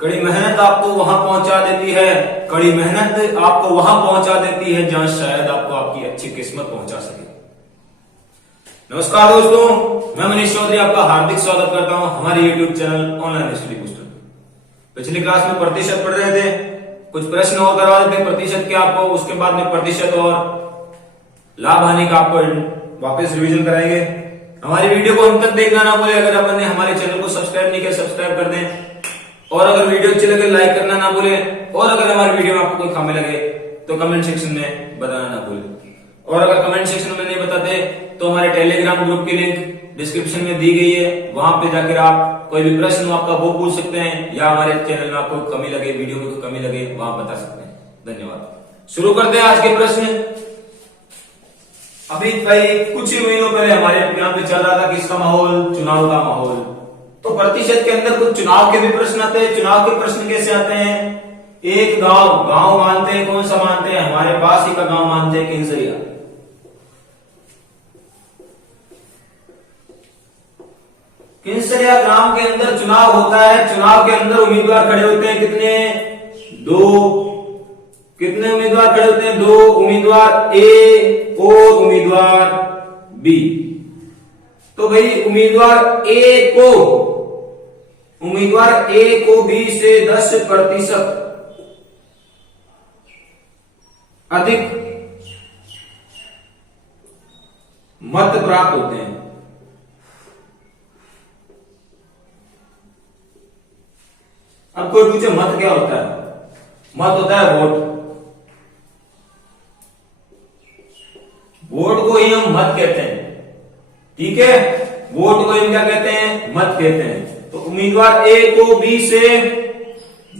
कड़ी मेहनत आपको वहां पहुंचा देती है, कड़ी मेहनत आपको वहां पहुंचा देती है जहां शायद आपको आपकी अच्छी किस्मत पहुंचा सके। नमस्कार दोस्तों, मैं मनीष चौधरी आपका हार्दिक स्वागत करता हूं हमारे YouTube channel online study booster. पिछली क्लास में प्रतिशत पढ़ रहे थे, कुछ प्रश्न और करवा देते प्रतिशत के आपको, उसके बाद में प्रतिशत और लाभ हानि का आपको वापस रिवीजन कराएंगे। हमारी वीडियो को अंत तक देखना ना भूले। अगर आपने हमारे चैनल को सब्सक्राइब नहीं किया सब्सक्राइब कर दें, और अगर वीडियो अच्छी लगे लाइक करना ना भूले, और अगर हमारी वीडियो में आपको कोई खामी लगे तो कमेंट सेक्शन में बताना ना भूले। और अगर कमेंट सेक्शन में नहीं बताते तो हमारे टेलीग्राम ग्रुप की लिंक डिस्क्रिप्शन में दी गई है, वहां पे जाकर आप कोई भी प्रश्न आपका वो पूछ सकते हैं, या हमारे चैनल में आपको कमी लगे, वीडियो में कमी लगे, वहां बता सकते हैं। धन्यवाद। शुरू करते हैं आज के प्रश्न। अभी भाई कुछ ही महीनों पहले हमारे यहाँ पे चल रहा था किसका माहौल, चुनाव का माहौल। तो प्रतिशत के अंदर कुछ चुनाव के भी प्रश्न आते हैं। चुनाव के प्रश्न कैसे आते हैं? एक गांव मानते हैं, कौन सा मानते हैं? हमारे पास ही का गांव मानते हैं, किंसरिया। किंसरिया ग्राम के अंदर चुनाव होता है। चुनाव के अंदर उम्मीदवार खड़े होते हैं कितने? दो। कितने उम्मीदवार खड़े होते हैं? दो उम्मीदवार ए और उम्मीदवार बी। तो भाई उम्मीदवार ए को बी से 10% अधिक मत प्राप्त होते हैं। अब कोई पूछे मत क्या होता है? मत होता है वोट। वोट को ही हम मत कहते हैं, ठीक है? वोट को हम क्या कहते हैं? मत कहते हैं। तो उम्मीदवार ए को बी से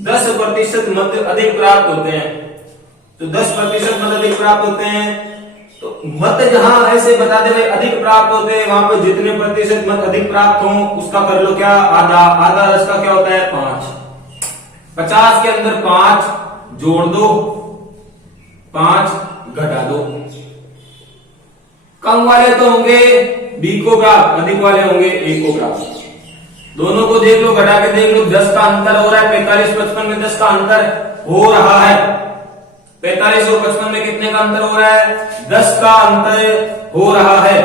10% मत अधिक प्राप्त होते हैं। तो 10% मत अधिक प्राप्त होते हैं। तो मत जहां ऐसे बता दे भाई अधिक प्राप्त होते हैं, वहां पर जितने प्रतिशत मत अधिक प्राप्त हो उसका कर लो क्या? आधा। आधा 10 का क्या होता है? 5। 50 के अंदर 5 जोड़ दो, 5 घटा दो। कम वाले तो होंगे बी को प्राप्त, अधिक वाले होंगे ए को प्राप्त। दोनों को देख लो, घटा के देख लो, 10 का अंतर हो रहा है। 45 55 में 10 का अंतर हो रहा है। 45 और 55 में कितने का अंतर हो रहा है? 10 का अंतर हो रहा है।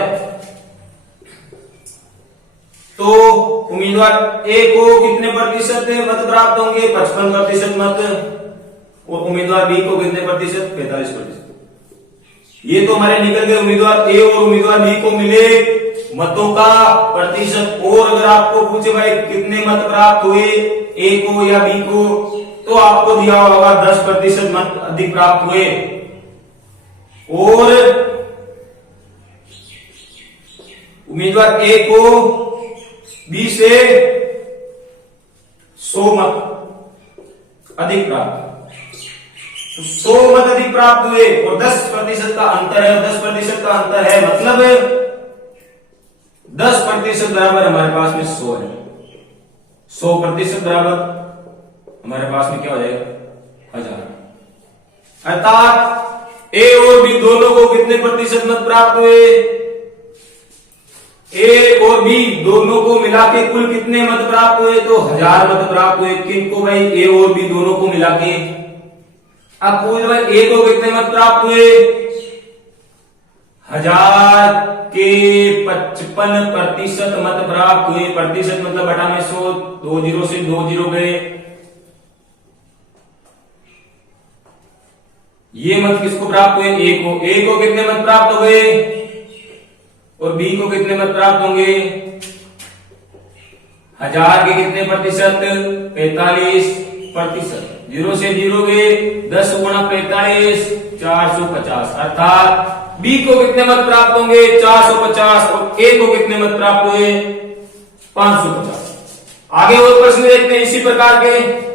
तो उम्मीदवार ए को कितने प्रतिशत मत प्राप्त होंगे? 55% मत। और उम्मीदवार बी को कितने प्रतिशत? 45%। ये तो हमारे निकल गए उम्मीदवार ए और उम्मीदवार बी को मिले मतों का प्रतिशत। और अगर आपको पूछे भाई कितने मत प्राप्त हुए ए को या बी को, तो आपको दिया होगा 10% मत अधिक प्राप्त हुए। और उम्मीदवार ए को बी से 100 मत अधिक प्राप्त। तो 100 मत अधिक प्राप्त हुए और 10% का अंतर है। 10% का अंतर है मतलब 10% बराबर हमारे पास में 100 है। 100% बराबर हमारे पास में क्या हो जाएगा? 1000। अर्थात ए और बी दोनों को कितने प्रतिशत मत प्राप्त हुए? ए और बी दोनों को मिला के कुल कितने मत प्राप्त हुए? तो 1000 मत प्राप्त हुए। किनको भाई? ए और बी दोनों को मिला के। अब पूछ भाई ए को कितने मत प्राप्त हुए? 1000 के 55% मत प्राप्त हुए। प्रतिशत मतलब बटा में 100, 2 जीरो से 2 जीरो गए। ये मत किसको प्राप्त हुए? ए को। ए को कितने मत प्राप्त हो गए? और बी को कितने मत प्राप्त होंगे? 1000 के कितने प्रतिशत? 45%। 0 से 0 गए, 10 गुणा 45 450। अर्थात बी को कितने मत प्राप्त होंगे? 450। और ए को कितने मत प्राप्त हुए? 550। आगे और प्रश्न देखते हैं इसी प्रकार के।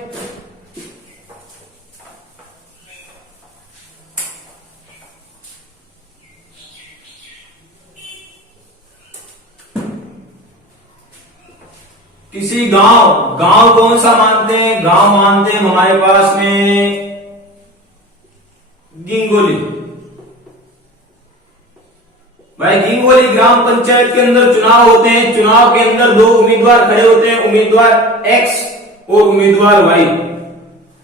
किसी गांव कौन सा मानते हैं? गांव मानते हैं हमारे पास में गिंगोली। भाई गिंगोली ग्राम पंचायत के अंदर चुनाव होते हैं। चुनाव के अंदर दो उम्मीदवार खड़े होते हैं, उम्मीदवार एक्स और उम्मीदवार वाई,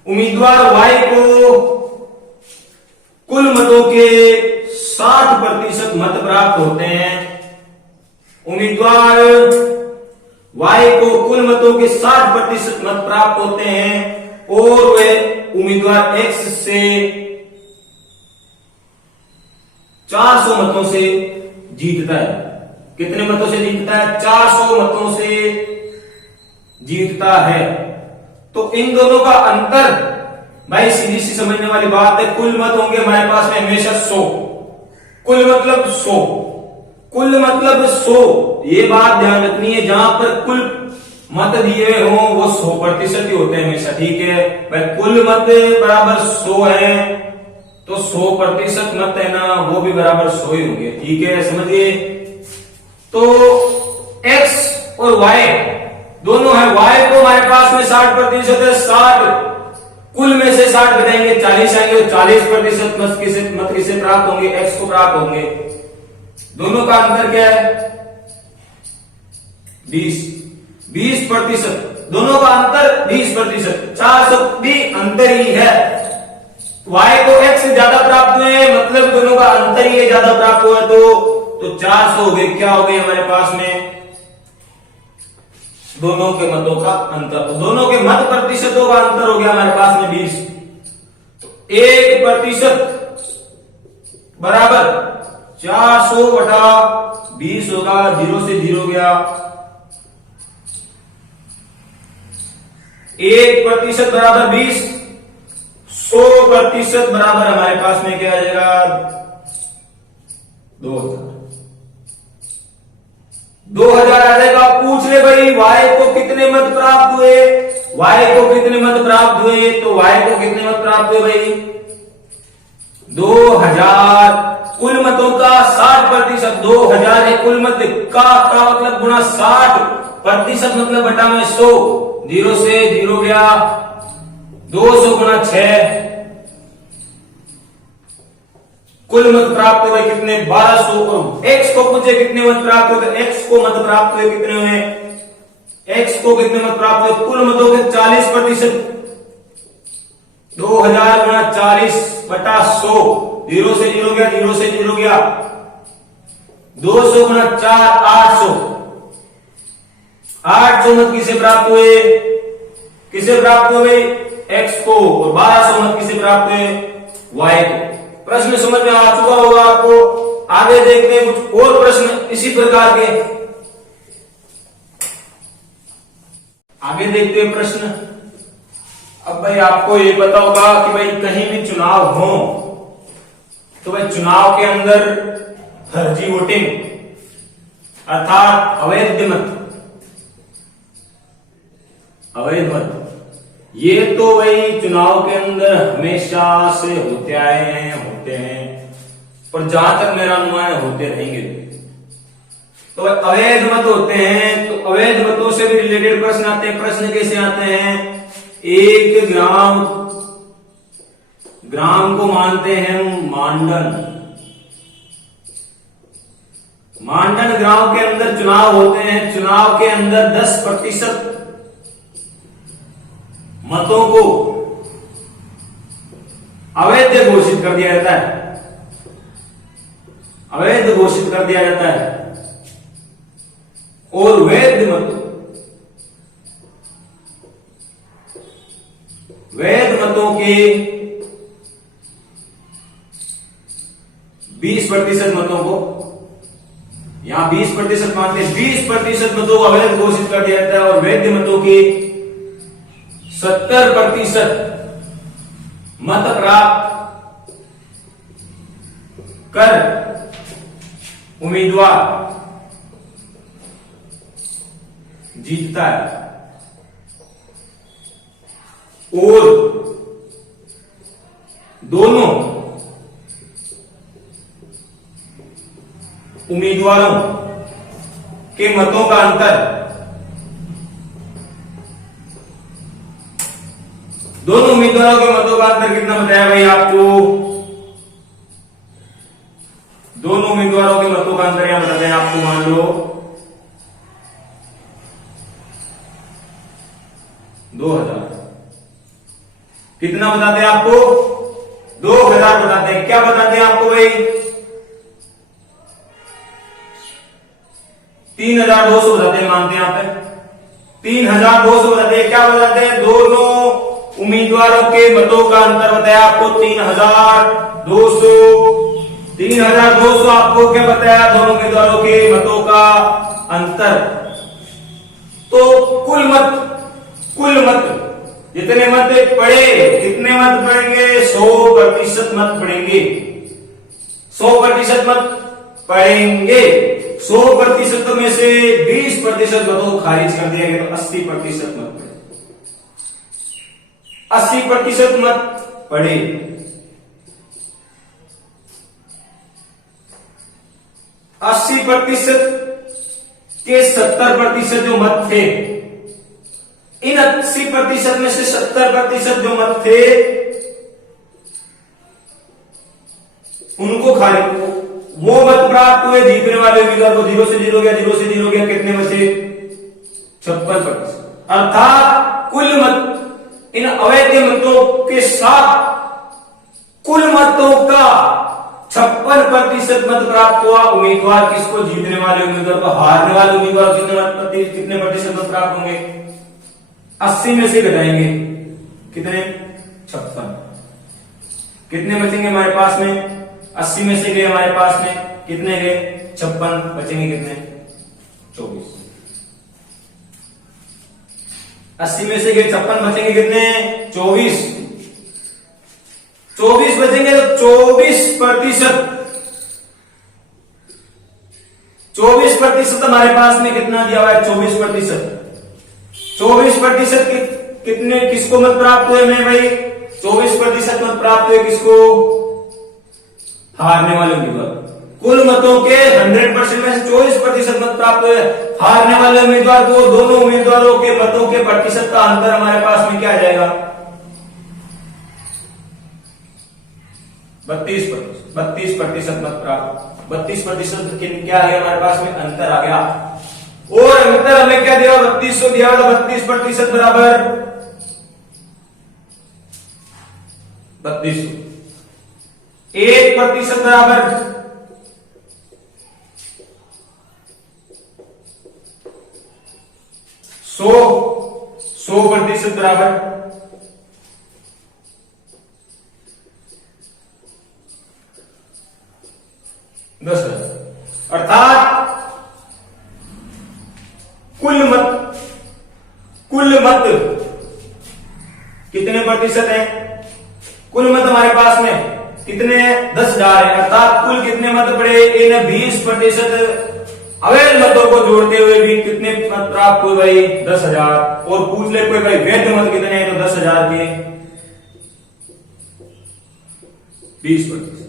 उम्मीदवार वाई को कुल मतों के 60% मत प्राप्त होते हैं। उम्मीदवार वाई को कुल मतों के 60% मत प्राप्त होते हैं और वह उम्मीदवार एक्स से 400 मतों से जीतता है। कितने मतों से जीतता है? 400 मतों से जीतता है। तो इन दोनों का अंतर भाई सीधी सी समझने वाली बात है। कुल मत होंगे हमारे पास में हमेशा 100, कुल मतलब 100, कुल मतलब 100। ये बात ध्यान रखनी है, जहां पर कुल मत दिए हों वो 100% ही होते हैं हमेशा, ठीक है भाई। कुल मत बराबर 100 है तो 100% मत है ना, वो भी बराबर 100 ही होंगे, ठीक है, समझिए। तो x और y दोनों है। y को हमारे पास में 60% है, 60 कुल में से 60 घटाएंगे 40 आएंगे तो 40% मत किसे प्राप्त होंगे? x को प्राप्त होंगे। दोनों का अंतर क्या है? 20%। दोनों का अंतर 20%, 400 भी अंतर ही है। y को x से ज्यादा प्राप्त हुए, मतलब दोनों का अंतर ही ज्यादा प्राप्त हुआ, तो 400 हो गए। क्या हो गए हमारे पास में? दोनों के मतों का अंतर, दोनों के मत प्रतिशतों का अंतर हो गया हमारे पास में 20। तो 1% बराबर 400 बटा 20 होगा, 0 से 0 गया। 1% बराबर 20, 100% बराबर हमारे पास में क्या आ जाएगा? 2000। 2000 आ जाएगा। पूछ ले भाई y को कितने मत प्राप्त हुए? y को कितने मत प्राप्त हुए? तो y को कितने मत प्राप्त हुए भाई? 2000। कुल मतों का 60%, 2000 है कुल मत का मतलब गुणा 60%, मतलब बटा में 100, 0 से 0 गया। 200 गुणा 6, कुल मत प्राप्त हुए कितने? 1200। x को पूछे कितने मत प्राप्त हुए? x को मत प्राप्त हुए कितने हुए? x को कितने मत प्राप्त हुए? कुल मतों के 40%, 2000 गुणा 40 बटा 100, 0 से 0 गया, 0 से 0 गया। 200 गुणा 4, 800। 800 मत किसे प्राप्त हुए? किसे प्राप्त हुए? x को। और 1200 मत किसे प्राप्त हुए? y को। प्रश्न समझ में आ चुका होगा आपको। आगे देखते हैं कुछ और प्रश्न इसी प्रकार के। आगे देखते हैं प्रश्न। अब भाई आपको ये पता होगा कि भाई कहीं भी चुनाव हो तो भाई चुनाव के अंदर फर्जी वोटिंग अर्थात अवैध मत ये तो भाई चुनाव के अंदर हमेशा से होते आए हैं, होते हैं, पर जहां तक मेरा अनुमान है होते रहेंगे। तो अवैध मत होते हैं, तो अवैध मतों से भी रिलेटेड प्रश्न आते हैं। प्रश्न कैसे आते हैं? एक ग्राम को मानते हैं मांडन ग्राम के अंदर चुनाव होते हैं। चुनाव के अंदर 10% मतों को अवैध घोषित कर दिया जाता है, अवैध घोषित कर दिया जाता है। और वैध मतों के 20% मतों को, यहां 20% मानते हैं, 20% मतों को अवैध घोषित कर दिया जाता है। और वैध मतों की 70% मत प्राप्त कर उम्मीदवार जीतता है। और दोनों उम्मीदवारों के मतों का अंतर, दोनों उम्मीदवारों के मतों का अंतर कितना बताया भाई आपको? दोनों उम्मीदवारों के मतों का अंतर यहां बताते हैं आपको। मान लो 2000। कितना बताते हैं आपको? 2000 बताते हैं। क्या बताते हैं आपको भाई? 3200 बताते हैं, मानते हैं यहाँ पे 3200 बताते हैं। क्या बताते हैं? दोनों उम्मीदवारों के मतों का अंतर बताया आपको 3200। 3200 आपको क्या बताया? दोनों उम्मीदवारों के मतों का अंतर। तो कुल मत जितने मत पड़े, कितने मत पड़ेंगे? 100% मत पड़ेंगे। 100% मत पड़ेंगे। 100% में से 20% मतों को खारिज कर दिया गया, तो 80% मत पड़े। 80% मत पड़े। अस्सी प्रतिशत के 70% जो मत थे, इन 80% में से 70% जो मत थे उनको खारिज, वो मत प्राप्त हुए जीतने वाले उम्मीदवार को। 0 से 0 गया, 0 से 0 गया, कितने बचे? 56%। अर्थात कुल मत, इन अवैध मतों के साथ कुल मतों का 56% मत प्राप्त हुआ। उम्मीदवार किसको? जीतने वाले उम्मीदवार को। हारने वाले उम्मीदवार कितने प्रतिशत मत प्राप्त होंगे? 80 में से घटाएंगे, कितने? 56। कितने बचेंगे हमारे पास में? 80 में से गए हमारे पास में कितने गए? 56। बचेंगे कितने? 24। 80 में से गए 56, बचेंगे कितने? 24। 24 बचेंगे, तो 24% हमारे पास में कितना दिया हुआ है? 24%। 24% कितने, किसको मत प्राप्त हुए में भाई? 24% मत प्राप्त हुए किसको? हारने वाले उम्मीदवार। कुल मतों के 100% में से 24% मत प्राप्त हुए हारने वाले उम्मीदवार को। दोनों उम्मीदवारों के मतों के प्रतिशत का अंतर हमारे पास में क्या आ जाएगा? 32% मत प्राप्त। 32% क्या आ गया हमारे पास में? अंतर आ गया। और अंतर हमें क्या दिया? 3200 दिया। 32% बराबर 3200। 1% बराबर 100। 100% बराबर 10,000। अर्थात कुल मत कितने प्रतिशत है? कुल मत हमारे पास में कितने? 10,000 है। अर्थात कुल कितने मत पड़े? इन 20% अवैध मतों को जोड़ते हुए भी कितने मत प्राप्त हुए भाई? 10,000। और पूछ ले कोई भाई वैध मत कितने हैं, तो 10,000 के 20%।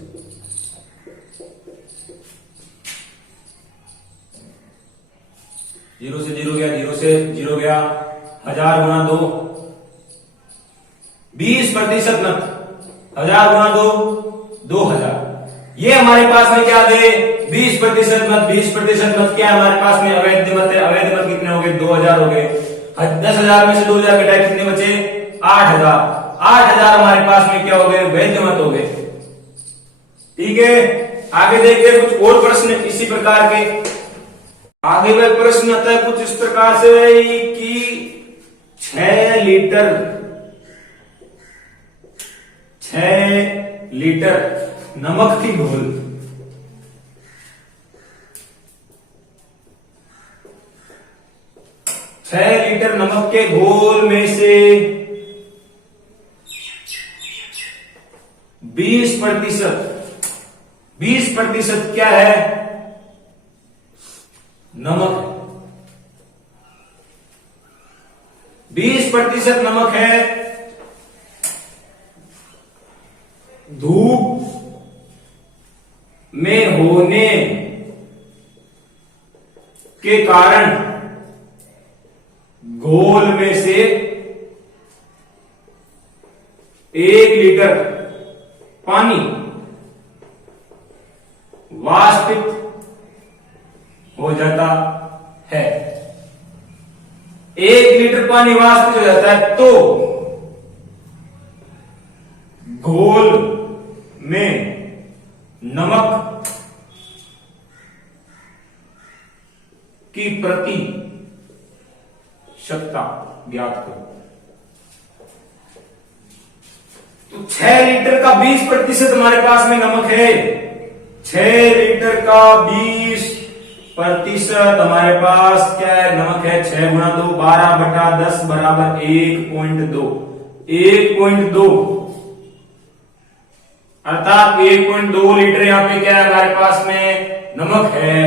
जीरो से 0 गया, 0 से 0 गया, 1000 गुना 2, 20% मत। 1000 गुना 2, 2000। ये हमारे पास में क्या दे? 20% मत। 20% मत क्या है हमारे पास में? अवैध मत है। अवैध मत कितने हो गए? 2000 हो गए। 10,000 में से 2000 घटाए, कितने बचे? 8000। 8000 हमारे पास में क्या हो गए? वैध मत हो गए। ठीक है, आगे देखते हैं कुछ और प्रश्न इसी प्रकार के। आगे वह प्रश्न आता है कुछ इस प्रकार से कि 6 लीटर नमक की घोल, 6 लीटर नमक के घोल में से 20% क्या है? नमक। 20% नमक है। धूप में होने के कारण घोल में से 1 लीटर पानी वाष्पित हो जाता है। 1 लीटर पानी वाष्पित हो जाता है तो घोल में नमक की प्रतिशतता ज्ञात करो। तो 6 लीटर का 20% हमारे पास में नमक है। 6 लीटर का 20% हमारे पास क्या है, नमक है। 6 गुणा 2 12/10 बराबर 1.2 1.2 अर्थात 1.2 लीटर यहाँ पे क्या है हमारे पास में नमक है।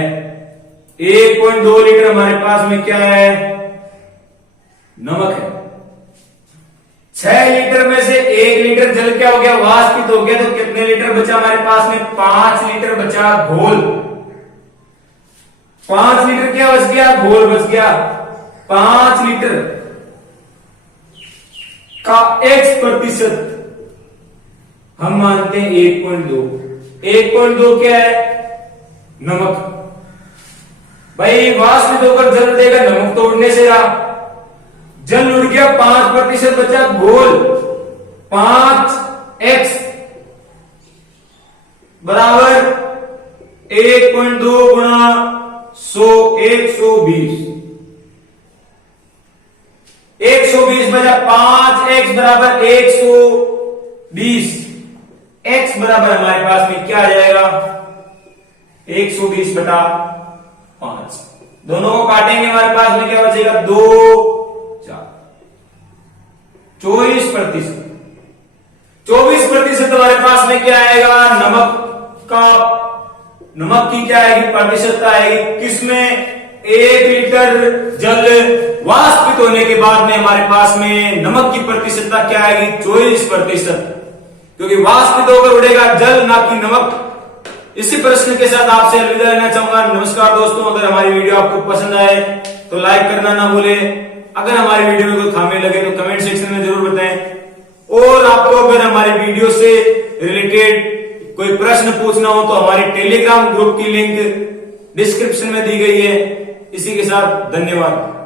1.2 लीटर हमारे पास में क्या है, नमक है। 6 लीटर में से 1 लीटर जल क्या हो गया, वाष्पित हो गया। तो कितने लीटर बचा हमारे पास में, 5 लीटर बचा घोल। 5 लीटर क्या बच गया, घोल बच गया। 5 लीटर का X% हम मानते हैं 1.2। 1.2 क्या है, नमक। भाई वाष्पित होकर जल देगा, नमक तो उड़ने से रहा, जल उड़ गया, 5% बचा घोल। 5x बराबर 1.2 गुणा 100 120 120 बचा 5x बराबर 120। x बराबर हमारे पास में क्या आ जाएगा, 120 बटा 5। दोनों को काटेंगे, हमारे पास में क्या बचेगा, 2 4 24%। 24% हमारे पास में क्या आएगा, नमक की क्या आएगी, प्रतिशतता आएगी। किसमें, 1 लीटर जल वाष्पित होने के बाद में हमारे पास में नमक की प्रतिशतता क्या आएगी, 24%। क्योंकि वाष्पित होकर उड़ेगा जल, ना कि नमक। इसी प्रश्न के साथ आपसे अलविदा लेना चाहूंगा। नमस्कार दोस्तों, अगर हमारी वीडियो आपको पसंद आए तो लाइक करना ना भूलें। अगर हमारी वीडियो में कोई खामी लगे तो कमेंट सेक्शन में जरूर बताएं। और आपको अगर हमारी वीडियो से रिलेटेड कोई प्रश्न पूछना हो तो हमारे टेलीग्राम ग्रुप की लिंक डिस्क्रिप्शन में दी गई है। इसी के साथ धन्यवाद।